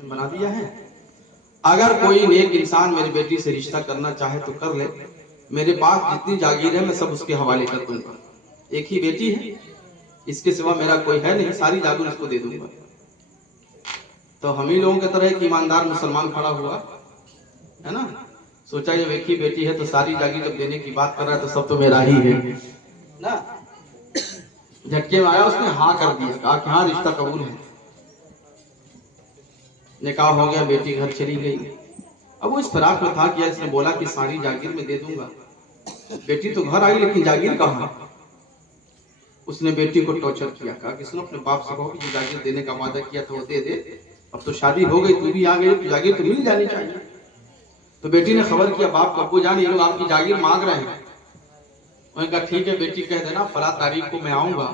बना दिया है। अगर कोई नेक इंसान मेरी बेटी से रिश्ता करना चाहे तो कर ले। मेरे पास जितनी जागीर है मैं सब उसके हवाले कर दूंगा। एक ही बेटी है, इसके सिवा मेरा कोई है नहीं, सारी जागीर उसको दे दूंगा। तो हम ही लोगों की तरह एक ईमानदार मुसलमान खड़ा हुआ है ना, सोचा जब एक ही बेटी है तो सारी जागीर जब देने की बात कर रहा है तो सब तो मेरा ही है ना। झटके में आया, उसने हाँ कर दिया, कहा कि हाँ रिश्ता कबूल है। निकाह हो गया, बेटी घर चली गई। अब वो इस फराक में था कि इसने बोला कि सारी जागीर में दे दूंगा। बेटी तो घर आई लेकिन जागीर कहाँ। उसने बेटी को टॉर्चर किया, कहा कि सुनो अपने बाप से कहो कि जो जागीर देने का वादा किया था वो दे दे। अब तो शादी हो गई, तू भी आ गई, तो जागीर तो मिल जानी चाहिए। तो बेटी ने खबर किया बाप को, अब्बू जान ये लोग आपकी जागीर मांग रहे हैं। उन्होंने कहा ठीक है बेटी, कह देना फला तारीख को मैं आऊंगा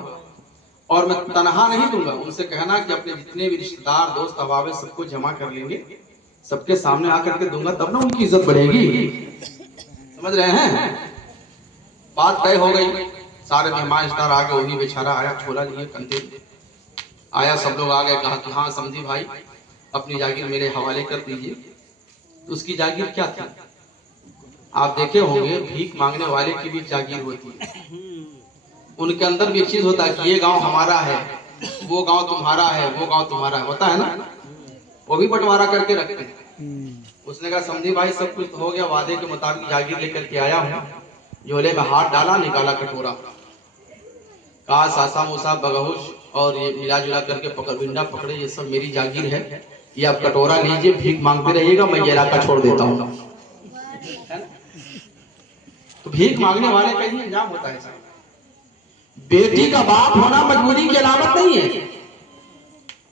और मैं तनहा नहीं दूंगा। उनसे कहना कि अपने जितने भी रिश्तेदार दोस्त अहबाब सबको जमा कर लेंगे, सबके सामने आकर के दूंगा, तब ना उनकी इज्जत बढ़ेगी। समझ रहे हैं। बात तय हो गई, सारे मेहमान इफ्तार आ गए। वही बेचारा आया, छोला लिए कंधे आया, सब लोग आ गए। कहा कि हाँ समझी भाई अपनी जागीर मेरे हवाले कर दीजिए। तो उसकी जागीर क्या थी आप देखे होंगे, भीख मांगने वाले की भी जागीर होती है। उनके अंदर भी एक चीज होता है कि ये गांव हमारा है, वो गांव तुम्हारा है, वो गांव तुम्हारा है, होता है ना। वो भी बंटवारा करके रखते हैं। उसने कहा समझी भाई सब कुछ तो हो गया, वादे के मुताबिक जागीर लेकर के आया हूँ। झोले में हाथ डाला, निकाला कटोरा, कहा सासा मूसा बगहुश और ये मिला जुला करके पकड़ बिंडा पकड़े, ये सब मेरी जागीर है, ये आप कटोरा लीजिए, भीख मांगते रहिएगा, मैं ये इलाका छोड़ देता हूँ। तो भीख मांगने वाले का ही अंजाम होता है। बेटी का बाप होना मजबूरी की अलामत नहीं है।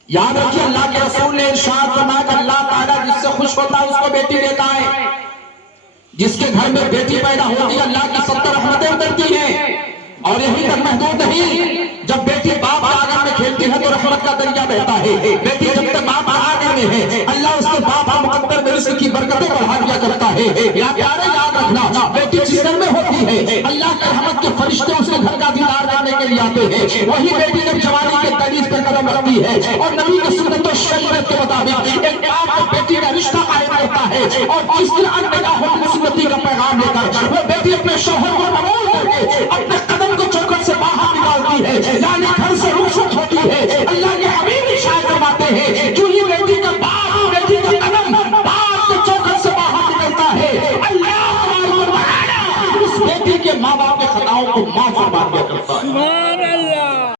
याद रखिए अल्लाह के रसूल ने इरशाद फरमाया कि अल्लाह ताला जिससे खुश होता है उसको बेटी देता है। जिसके घर में बेटी पैदा होती है अल्लाह की 70 रहमतें उतरती हैं। और यही तक महदूद नहीं, जब बेटी बाप के आंगन में खेलती है तो रहमत का दरिया बहता है। बेटी जब तक बाप के आंगन में है अल्लाह उसके बाप के मुकद्दर में रिज़्क़ की बरकतें बढ़ा दिया करता है। याद रखना, बेटी जिस घर में होती है अल्लाह के रहमत के फरिश्ते उसके घर का दीदार करने के लिए आते हैं। वही बेटी जब जवानी के दहलीज पे कदम रखती है और नबी की सुन्नत और शरीयत के मुताबिक एक बाप और बेटी का रिश्ता कायम रहता है, और इस तरह अननिकाह मुसीबती का पैगाम लेकर वो बेटी अपने शौहर को कबूल करके अपने कदम को चौखट से बाहर निकालती है, यानी घर से रुखसत होती है। अल्लाह के हबीब इरशाद फरमाते हैं जो ये बेटी का बाप, बेटी का कदम बाप के चौखट से बाहर निकलता है, अल्लाह उस बेटी के माँ बाप के खताओं को माफ फरमा दिया करता है।